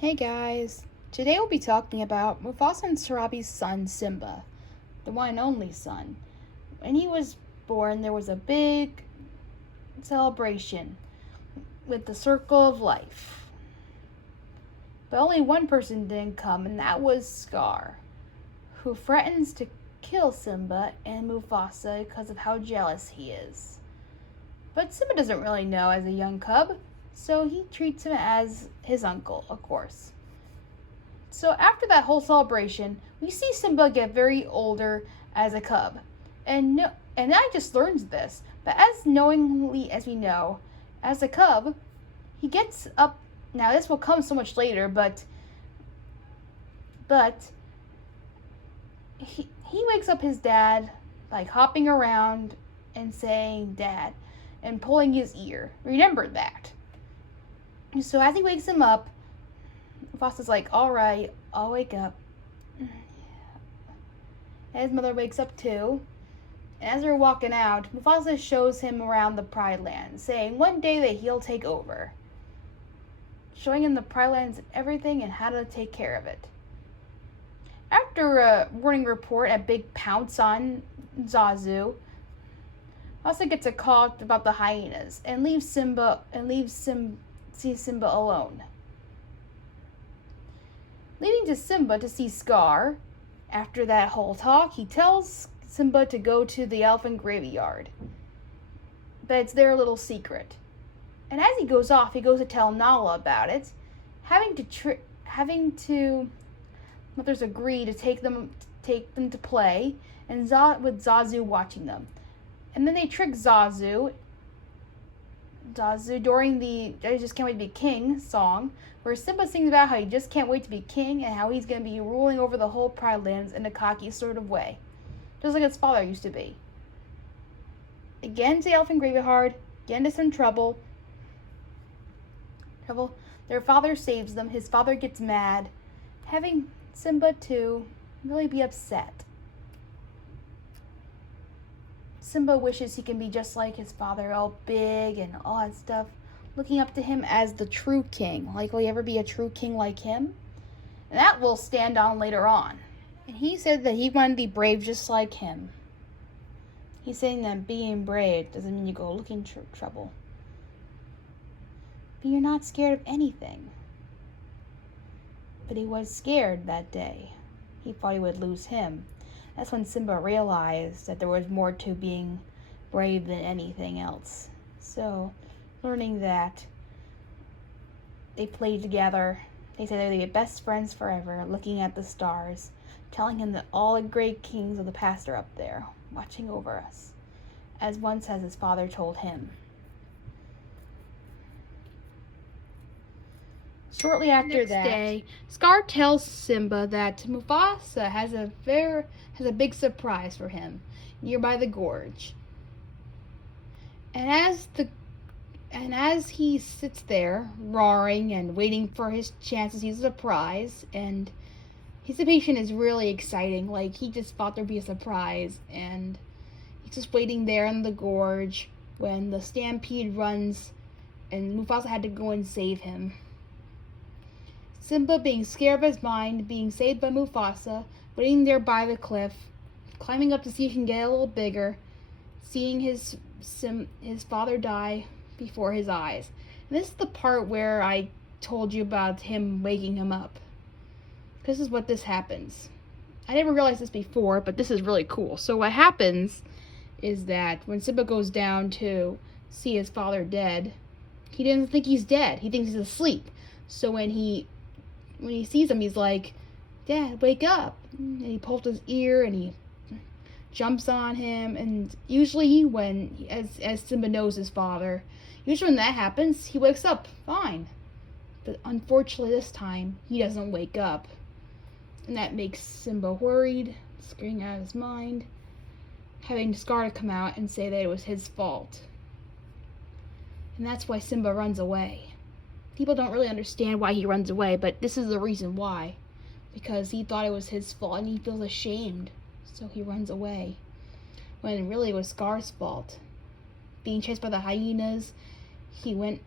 Hey guys, today we'll be talking about Mufasa and Sarabi's son Simba, the one and only son. When he was born, there was a big celebration with the Circle of Life. But only one person didn't come, and that was Scar, who threatens to kill Simba and Mufasa because of how jealous he is. But Simba doesn't really know as a young cub, so he treats him as his uncle, of course. So after that whole celebration, we see Simba get very older as a cub. And I just learned this, but as knowingly as we know, as a cub, he gets up. Now this will come so much later, but he wakes up his dad like hopping around and saying "Dad" and pulling his ear. Remember that. So as he wakes him up, Mufasa's like, "All right, I'll wake up." And his mother wakes up too. And as they're walking out, Mufasa shows him around the Pride Land, saying one day that he'll take over. Showing him the Pride Lands and everything and how to take care of it. After a warning report, a big pounce on Zazu, Mufasa gets a call about the hyenas and leaves Simba alone. Leading to Simba to see Scar. After that whole talk, he tells Simba to go to the elephant graveyard. But it's their little secret. And as he goes off, he goes to tell Nala about it, having to mothers agree to take them to play, and with Zazu watching them. And then they trick Zazu during the "I Just Can't Wait to Be King" song, where Simba sings about how he just can't wait to be king and how he's going to be ruling over the whole Pride Lands in a cocky sort of way, just like his father used to be. Again to the elephant graveyard, get into some trouble. Their father saves them. His father gets mad, having Simba to really be upset. Simba wishes he can be just like his father, all big and all that stuff, looking up to him as the true king. Like, will he ever be a true king like him? And that will stand on later on. And he said that he wanted to be brave just like him. He's saying that being brave doesn't mean you go looking for trouble. But you're not scared of anything. But he was scared that day. He thought he would lose him. That's when Simba realized that there was more to being brave than anything else. So, learning that, they played together. They said they'd be best friends forever, looking at the stars, telling him that all the great kings of the past are up there, watching over us, as once as his father told him. Shortly after that, Scar tells Simba that Mufasa has a big surprise for him nearby the gorge. And as he sits there roaring and waiting for his chance to see the surprise, and his anticipation is really exciting. Like, he just thought there'd be a surprise, and he's just waiting there in the gorge when the stampede runs and Mufasa had to go and save him. Simba, being scared of his mind, being saved by Mufasa, waiting there by the cliff, climbing up to see if he can get a little bigger, seeing his father die before his eyes. And this is the part where I told you about him waking him up. This is what this happens. I never realized this before, but this is really cool. So what happens is that when Simba goes down to see his father dead, he doesn't think he's dead. He thinks he's asleep. So when he sees him, he's like, "Dad, wake up." And he pulls his ear and he jumps on him. And usually as Simba knows his father, usually when that happens, he wakes up fine. But unfortunately this time, he doesn't wake up. And that makes Simba worried, scaring out of his mind, having Scar to come out and say that it was his fault. And that's why Simba runs away. People don't really understand why he runs away, but this is the reason why. Because he thought it was his fault and he feels ashamed, so he runs away. When really it was Scar's fault. Being chased by the hyenas, he went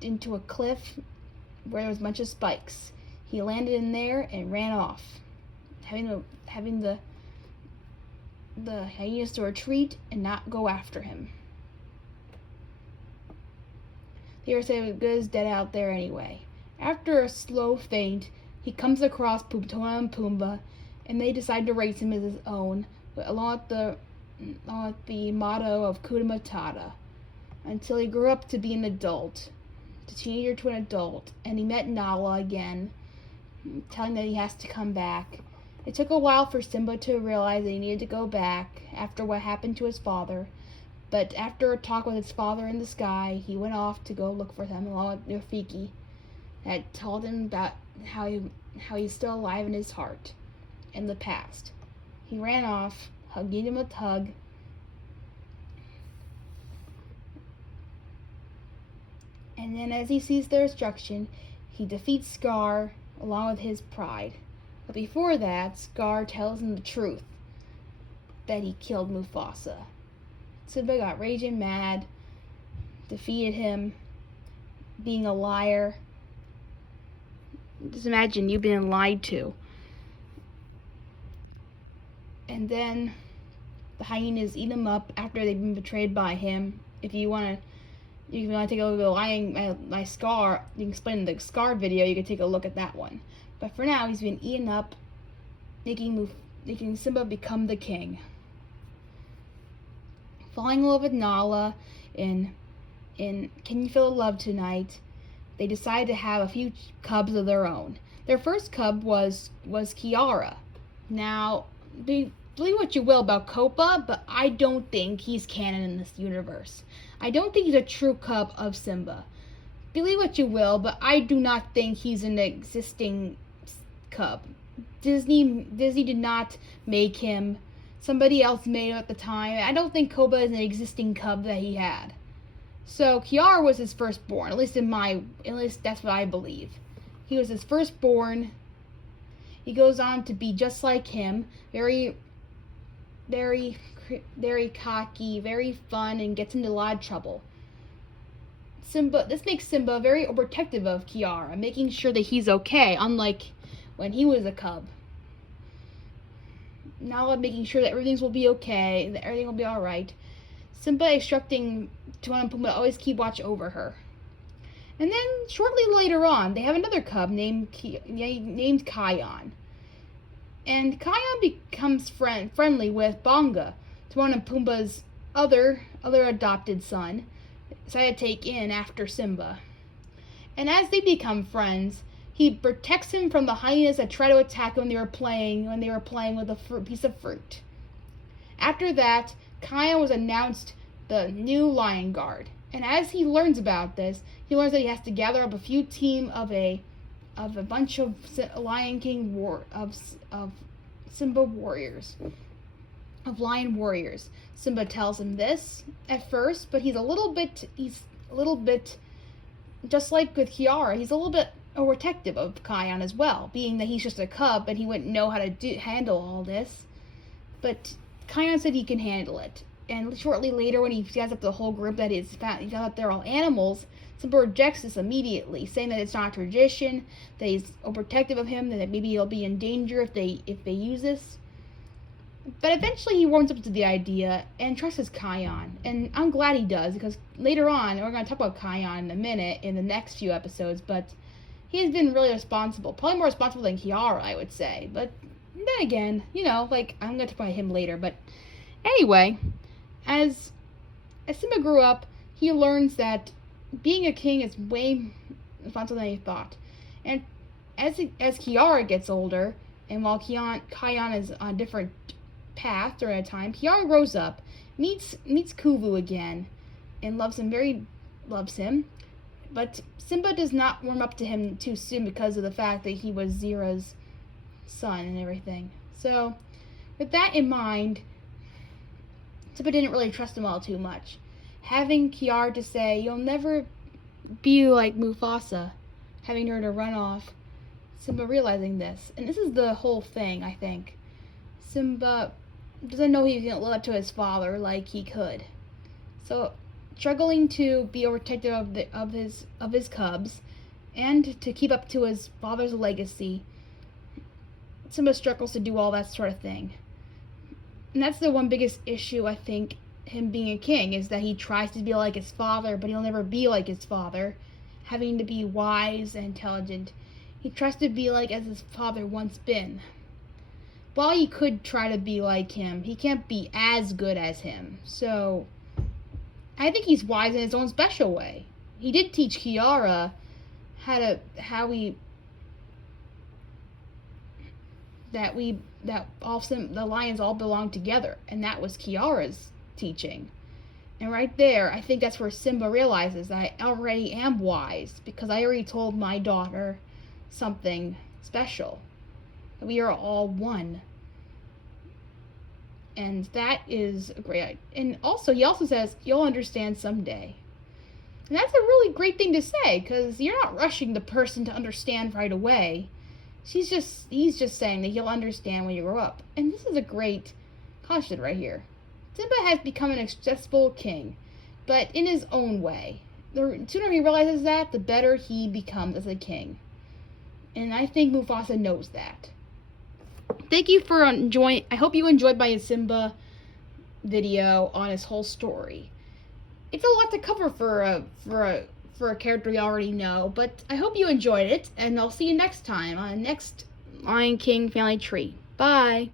into a cliff where there was a bunch of spikes. He landed in there and ran off, having the hyenas to retreat and not go after him. They were saying he was good as dead out there anyway. After a slow faint, he comes across Timon and Pumbaa, and they decide to raise him as his own, along with the motto of Hakuna Matata, until he grew up to be an adult, a teenager to an adult, and he met Nala again, telling that he has to come back. It took a while for Simba to realize that he needed to go back after what happened to his father, but after a talk with his father in the sky, he went off to go look for him along with Rafiki, that told him about how he's still alive in his heart, in the past. He ran off, hugging him a hug, and then as he sees their destruction, he defeats Scar along with his pride. But before that, Scar tells him the truth, that he killed Mufasa. Simba got raging mad, defeated him, being a liar. Just imagine you've been lied to. And then the hyenas eat him up after they've been betrayed by him. If you want to take a look at the lion, my Scar, you can explain in the Scar video, you can take a look at that one. But for now, he's been eaten up, making Simba become the king. Falling in love with Nala in Can You Feel the Love Tonight, they decided to have a few cubs of their own. Their first cub was Kiara. Now, believe what you will about Kopa, but I don't think he's canon in this universe. I don't think he's a true cub of Simba. Believe what you will, but I do not think he's an existing cub. Disney did not make him. Somebody else made him at the time. I don't think Koba is an existing cub that he had. So Kiara was his firstborn, at least that's what I believe. He was his firstborn. He goes on to be just like him, very, very, very cocky, very fun, and gets into a lot of trouble. This makes Simba very protective of Kiara, making sure that he's okay, unlike when he was a cub. Nala making sure that everything will be okay, that everything will be alright. Simba instructing Timon and Pumbaa to always keep watch over her. And then, shortly later on, they have another cub named Kion. And Kion becomes friendly with Bonga, Timon and Pumbaa's other adopted son, decided to take in after Simba. And as they become friends, he protects him from the hyenas that try to attack him when they were playing with a piece of fruit. After that, Kion was announced the new Lion Guard. And as he learns about this, he learns that he has to gather up a few team of a bunch of Lion King of Simba warriors, of lion warriors. Simba tells him this at first, but he's a little bit just like with Kiara, he's a little bit protective of Kion as well, being that he's just a cub and he wouldn't know how to handle all this. But Kion said he can handle it. And shortly later, when he gathers up the whole group that he found out they're all animals, Simba rejects this immediately, saying that it's not a tradition, that he's protective of him, that maybe he'll be in danger if they use this. But eventually he warms up to the idea and trusts Kion. And I'm glad he does, because later on, we're going to talk about Kion in a minute in the next few episodes, but he has been really responsible. Probably more responsible than Kiara, I would say. But then again, I'm going to talk about him later. But anyway, as Simba grew up, he learns that being a king is way responsible than he thought. And as Kiara gets older, and while Kion is on a different path during a time, Kiara grows up, meets Kuvu again, and loves him. But Simba does not warm up to him too soon because of the fact that he was Zira's son and everything. So, with that in mind, Simba didn't really trust him all too much. Having Kiara to say, "You'll never be like Mufasa," having her to run off, Simba realizing this. And this is the whole thing, I think. Simba doesn't know he can live up to his father like he could. So, struggling to be protective of his cubs, and to keep up to his father's legacy. Simba struggles to do all that sort of thing. And that's the one biggest issue, I think, him being a king, is that he tries to be like his father, but he'll never be like his father, having to be wise and intelligent. He tries to be like as his father once been. While he could try to be like him, he can't be as good as him. So, I think he's wise in his own special way. He did teach Kiara the lions all belong together, and that was Kiara's teaching. And right there, I think that's where Simba realizes that I already am wise, because I already told my daughter something special. We are all one. And that is great. And also, he also says, you'll understand someday. And that's a really great thing to say, because you're not rushing the person to understand right away. He's just saying that you'll understand when you grow up. And this is a great caution right here. Simba has become an successful king, but in his own way. The sooner he realizes that, the better he becomes as a king. And I think Mufasa knows that. Thank you for enjoying. I hope you enjoyed my Simba video on his whole story. It's a lot to cover for a character you already know, but I hope you enjoyed it, and I'll see you next time on the next Lion King Family Tree. Bye.